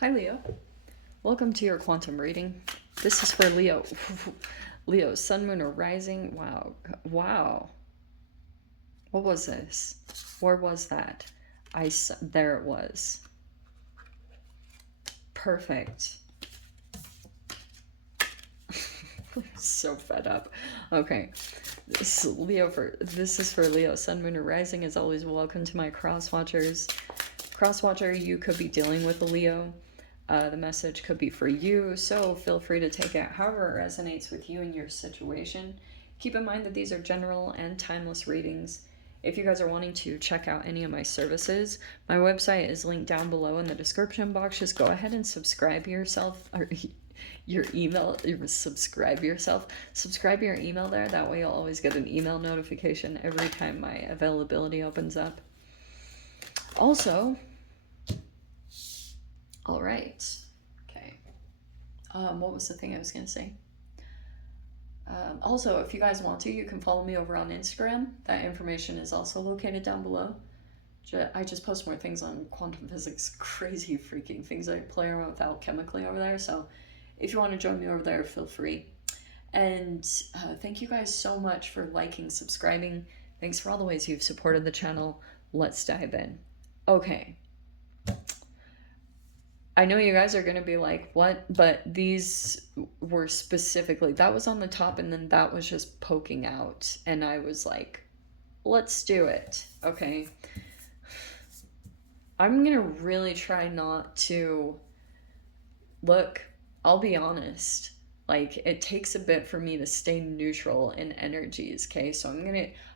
Hi, Leo. Welcome to your quantum reading. This is for Leo. Leo, sun, moon, or rising. Wow. Wow. What was this? Where was that? There it was. Perfect. So fed up. Okay. This is for Leo. Sun, moon, or rising. As always, welcome to my cross watchers. Cross watcher, you could be dealing with a Leo. The message could be for you, so feel free to take it however it resonates with you and your situation. Keep in mind that these are general and timeless readings. If you guys are wanting to check out any of my services, my website is linked down below in the description box. Just go ahead and subscribe yourself, or your email, subscribe your email there. That way you'll always get an email notification every time my availability opens up. Also, all right. Okay. What was the thing I was going to say? Also, if you guys want to, you can follow me over on Instagram. That information is also located down below. I just post more things on quantum physics, crazy freaking things I play around with alchemically over there. So if you want to join me over there, feel free. And thank you guys so much for liking, subscribing. Thanks for all the ways you've supported the channel. Let's dive in. Okay. I know you guys are going to be like, what? But these were specifically, that was on the top and then that was just poking out. And I was like, let's do it. Okay. I'm going to really try not to look, I'll be honest. Like, it takes a bit for me to stay neutral in energies, okay? So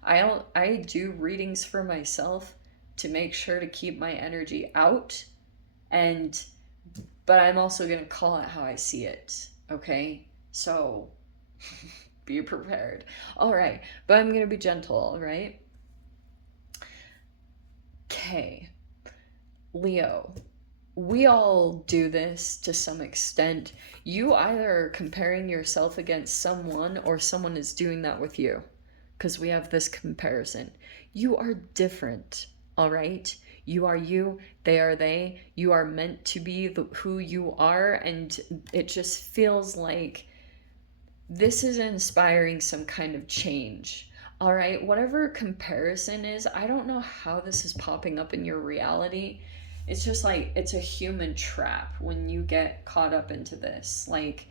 I do readings for myself to make sure to keep my energy out, but I'm also going to call it how I see it, okay? So be prepared. All right, but I'm going to be gentle, all right? Okay, Leo, we all do this to some extent. You either are comparing yourself against someone or someone is doing that with you, because we have this comparison. You are different, all right? You are you, they are they. You are meant to be who you are, and it just feels like this is inspiring some kind of change. All right, whatever comparison is, I don't know how this is popping up in your reality. It's just like, it's a human trap when you get caught up into this. Like,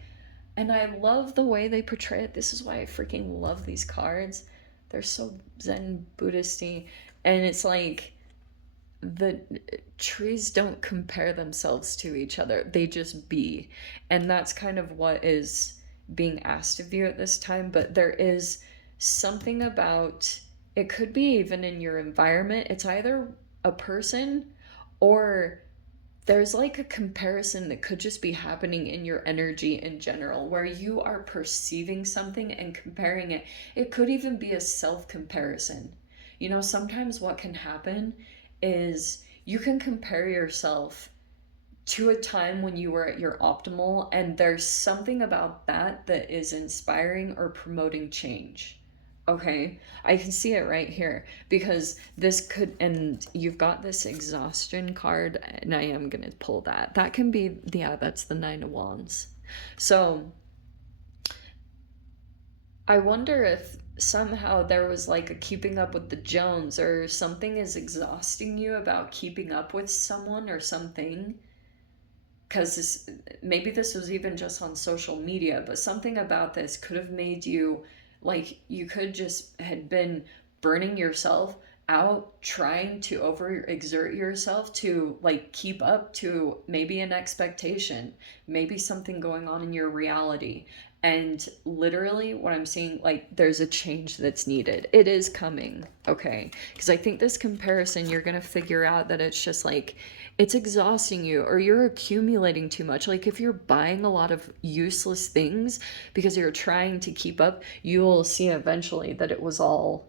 and I love the way they portray it. This is why I freaking love these cards. They're so Zen Buddhist-y. And it's like, the trees don't compare themselves to each other, they just be. And that's kind of what is being asked of you at this time. But there is something about, it could be even in your environment, it's either a person or there's like a comparison that could just be happening in your energy in general, where you are perceiving something and comparing it. It could even be a self-comparison. You know, sometimes what can happen is you can compare yourself to a time when you were at your optimal, and there's something about that that is inspiring or promoting change. Okay, I can see it right here, because this could, and you've got this exhaustion card, and I am gonna pull that. That can be, yeah, that's the Nine of Wands. So I wonder if somehow there was like a keeping up with the Jones, or something is exhausting you about keeping up with someone or something. Because maybe this was even just on social media, but something about this could have made you, like, you could just had been burning yourself out trying to overexert yourself to like keep up to maybe an expectation, maybe something going on in your reality. And literally what I'm seeing, like, there's a change that's needed. It is coming, okay? Because I think this comparison, you're gonna figure out that it's just like, it's exhausting you, or you're accumulating too much. Like, if you're buying a lot of useless things because you're trying to keep up, you'll see eventually that it was all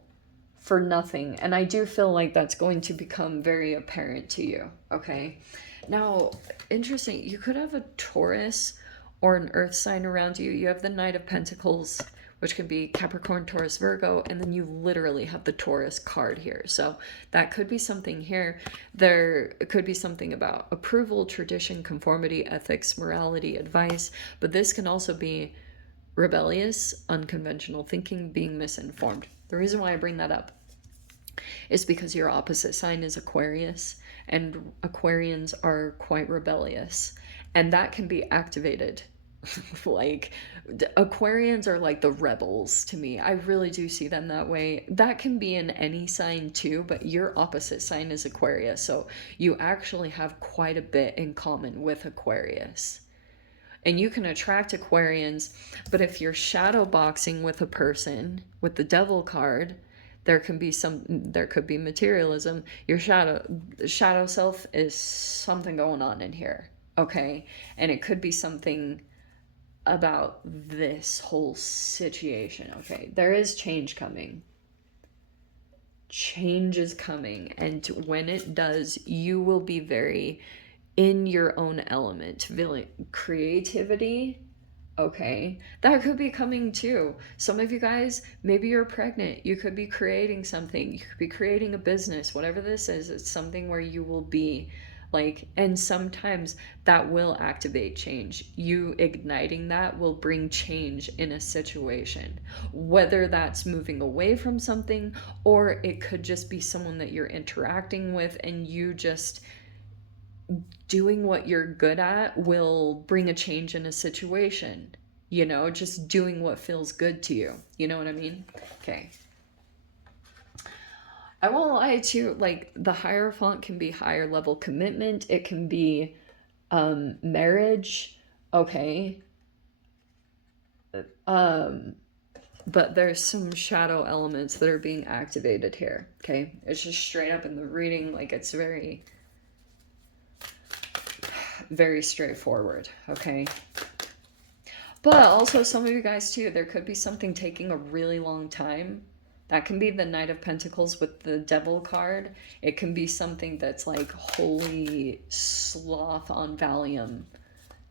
for nothing. And I do feel like that's going to become very apparent to you, okay? Now, interesting, you could have a Taurus or an earth sign around you. You have the Knight of Pentacles which can be Capricorn, Taurus, Virgo, and then you literally have the Taurus card here. So that could be something here. There could be something about approval, tradition, conformity, ethics, morality, advice, but this can also be rebellious, unconventional thinking, being misinformed. The reason why I bring that up is because your opposite sign is Aquarius, and Aquarians are quite rebellious, and that can be activated. Like, Aquarians are like the rebels to me. I really do see them that way. That can be in any sign too, but your opposite sign is Aquarius, so you actually have quite a bit in common with Aquarius. And you can attract Aquarians, but if you're shadow boxing with a person with the devil card, there could be materialism. Your shadow self is something going on in here, okay? And it could be something about this whole situation, okay? There is change coming. Change is coming, and when it does, you will be very in your own element. Creativity, okay, that could be coming too. Some of you guys, maybe you're pregnant, you could be creating something, you could be creating a business, whatever this is. It's something where you will be like, and sometimes that will activate change. You igniting that will bring change in a situation, whether that's moving away from something, or it could just be someone that you're interacting with, and you just doing what you're good at will bring a change in a situation. You know, just doing what feels good to you. You know what I mean? Okay. I won't lie too, like, the Hierophant can be higher level commitment. It can be marriage. Okay. But there's some shadow elements that are being activated here. Okay. It's just straight up in the reading. Like, it's very, very straightforward. Okay. But also some of you guys too, there could be something taking a really long time. That can be the Knight of Pentacles with the Devil card. It can be something that's like holy sloth on Valium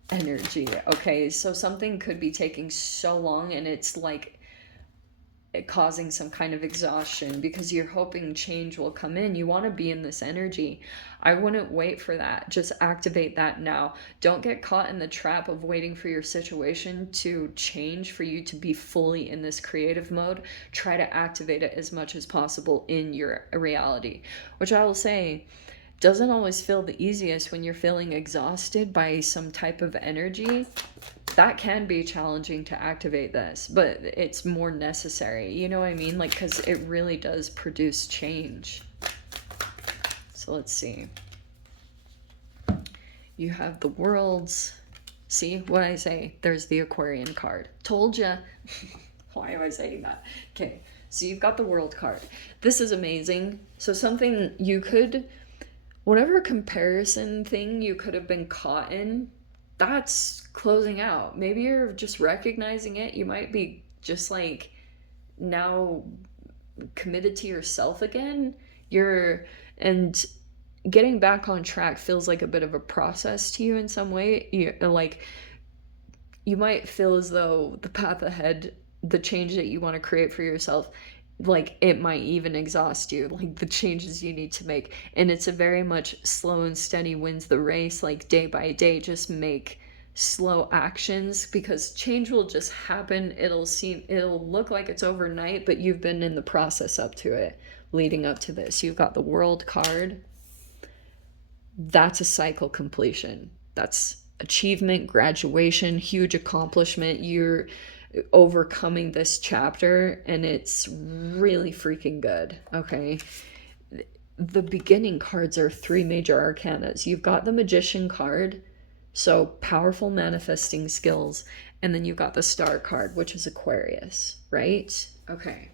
energy. Okay, so something could be taking so long, and it's like causing some kind of exhaustion because you're hoping change will come in. You want to be in this energy. I wouldn't wait for that. Just activate that now. Don't get caught in the trap of waiting for your situation to change for you to be fully in this creative mode. Try to activate it as much as possible in your reality, which I will say doesn't always feel the easiest when you're feeling exhausted by some type of energy. That can be challenging to activate this, but it's more necessary. You know what I mean? Like, because it really does produce change. So let's see. You have the Worlds. See what I say? There's the Aquarian card. Told ya. Why am I saying that? Okay, so you've got the World card. This is amazing. So something you could, whatever comparison thing you could have been caught in, that's closing out. Maybe you're just recognizing it. You might be just like now committed to yourself again. And getting back on track feels like a bit of a process to you in some way. You might feel as though the path ahead, the change that you want to create for yourself, like it might even exhaust you, like the changes you need to make. And it's a very much slow and steady wins the race, like day by day. Just make slow actions, because change will just happen. It'll look like it's overnight, but you've been in the process up to it, leading up to this. You've got the World card. That's a cycle completion. That's achievement, graduation, huge accomplishment. You're overcoming this chapter, and it's really freaking good. Okay, the beginning cards are 3 major arcanas. You've got the Magician card, so powerful manifesting skills, and then you've got the Star card, which is Aquarius, right? Okay,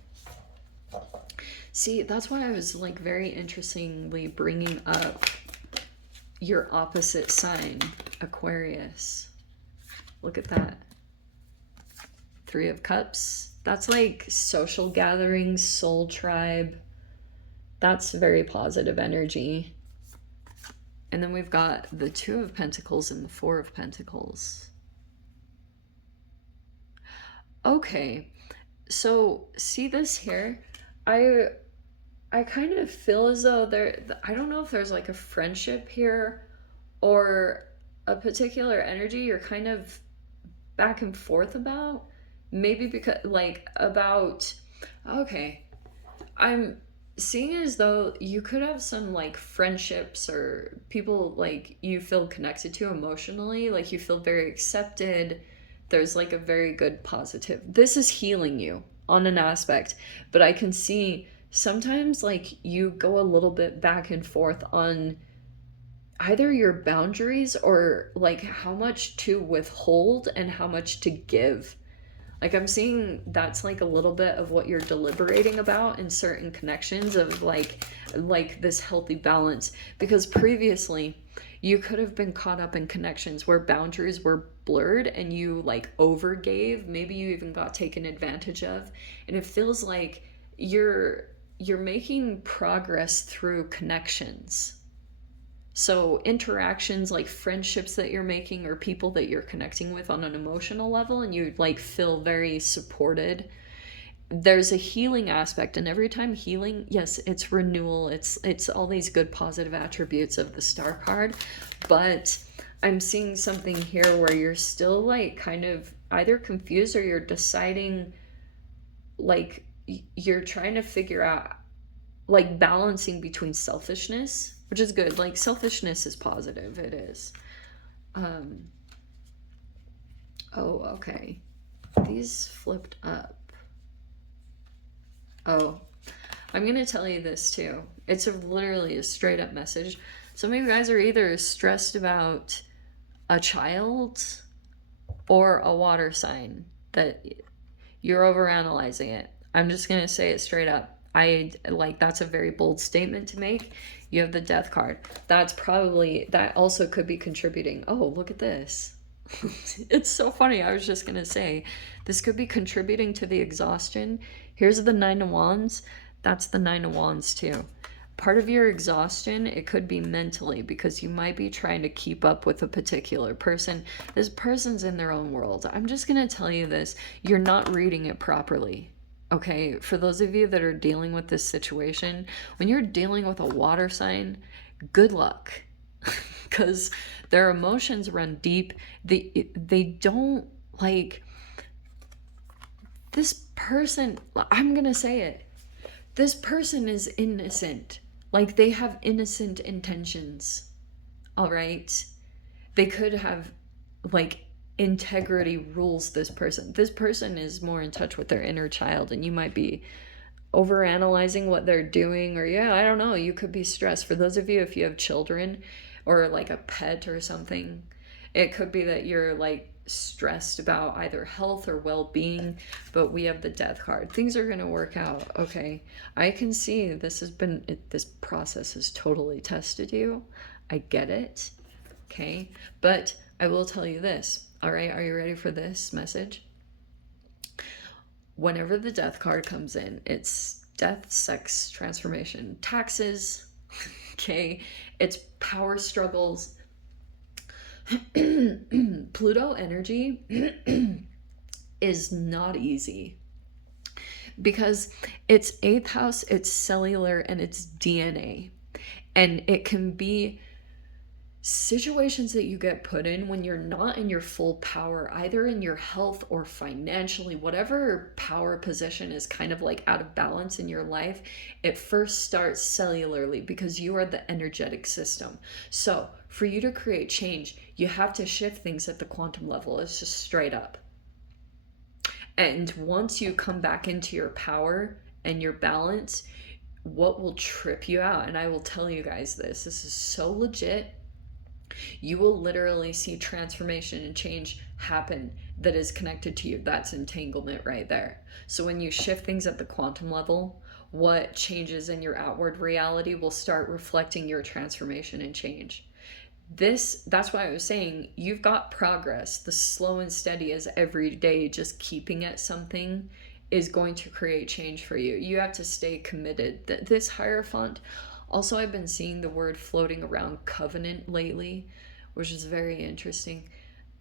see, that's why I was like very interestingly bringing up your opposite sign, Aquarius. Look at that. 3 of Cups. That's like social gatherings, soul tribe. That's very positive energy. And then we've got the 2 of Pentacles and the 4 of Pentacles. Okay. So see this here? I I kind of feel as though I don't know if there's like a friendship here or a particular energy you're kind of back and forth about. Maybe because, like, about, okay, I'm seeing as though you could have some like friendships or people like you feel connected to emotionally, like you feel very accepted. There's like a very good positive. This is healing you on an aspect, but I can see sometimes like you go a little bit back and forth on either your boundaries or like how much to withhold and how much to give. Like I'm seeing that's like a little bit of what you're deliberating about in certain connections of like this healthy balance, because previously you could have been caught up in connections where boundaries were blurred and you like overgave, maybe you even got taken advantage of, and it feels like you're you're making progress through connections. So, interactions like friendships that you're making or people that you're connecting with on an emotional level, and you like feel very supported. There's a healing aspect, and every time healing, yes, it's renewal. It's all these good positive attributes of the star card, but I'm seeing something here where you're still like kind of either confused or you're deciding, like you're trying to figure out, like balancing between selfishness, which is good. Like selfishness is positive, it is. Um, oh, okay. These flipped up. Oh, I'm gonna tell you this too. It's literally a straight up message. Some of you guys are either stressed about a child or a water sign that you're overanalyzing it. I'm just gonna say it straight up. I like that's a very bold statement to make. You have the death card. That's probably, that also could be contributing. Oh, look at this. It's so funny. I was just gonna say this could be contributing to the exhaustion. Here's the Nine of Wands. That's the Nine of Wands too. Part of your exhaustion, it could be mentally, because you might be trying to keep up with a particular person. This person's in their own world. I'm just going to tell you this. You're not reading it properly. Okay, for those of you that are dealing with this situation, when you're dealing with a water sign, good luck. Because their emotions run deep. They don't like this person. I'm going to say it. This person is innocent. Like they have innocent intentions. All right. They could have like integrity rules this person. This person is more in touch with their inner child, and you might be over analyzing what they're doing, or yeah, I don't know, you could be stressed. For those of you, if you have children or like a pet or something, it could be that you're like stressed about either health or well-being, but we have the death card. Things are going to work out, okay? I can see this has been this process has totally tested you. I get it. Okay? But I will tell you this. All right, are you ready for this message? Whenever the death card comes in, it's death, sex, transformation, taxes, okay? It's power struggles. Pluto energy is not easy because it's eighth house, it's cellular, and it's DNA. And it can be situations that you get put in when you're not in your full power, either in your health or financially, whatever power position is kind of like out of balance in your life. It first starts cellularly because you are the energetic system. So for you to create change, you have to shift things at the quantum level. It's just straight up. And once you come back into your power and your balance, what will trip you out, and I will tell you guys this is so legit, you will literally see transformation and change happen that is connected to you. That's entanglement right there. So when you shift things at the quantum level, what changes in your outward reality will start reflecting your transformation and change. That's why I was saying you've got progress. The slow and steady is every day just keeping at something is going to create change for you. You have to stay committed. This Hierophant, also I've been seeing the word floating around covenant lately, which is very interesting.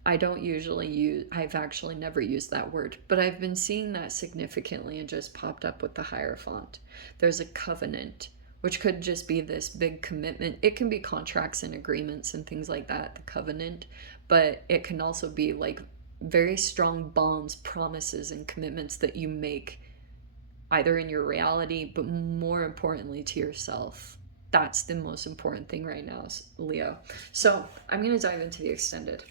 I don't usually use, I've actually never used that word, but I've been seeing that significantly and just popped up with the Hierophant. There's a covenant, which could just be this big commitment. It can be contracts and agreements and things like that, the covenant, but it can also be like very strong bonds, promises, and commitments that you make either in your reality, but more importantly to yourself. That's the most important thing right now, Leo. So I'm going to dive into the extended.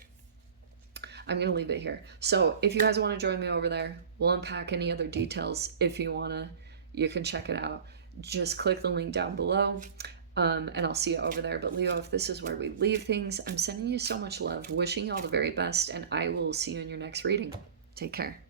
I'm going to leave it here. So if you guys want to join me over there, we'll unpack any other details. If you want to, you can check it out. Just click the link down below, and I'll see you over there. But Leo, if this is where we leave things, I'm sending you so much love, wishing you all the very best, and I will see you in your next reading. Take care.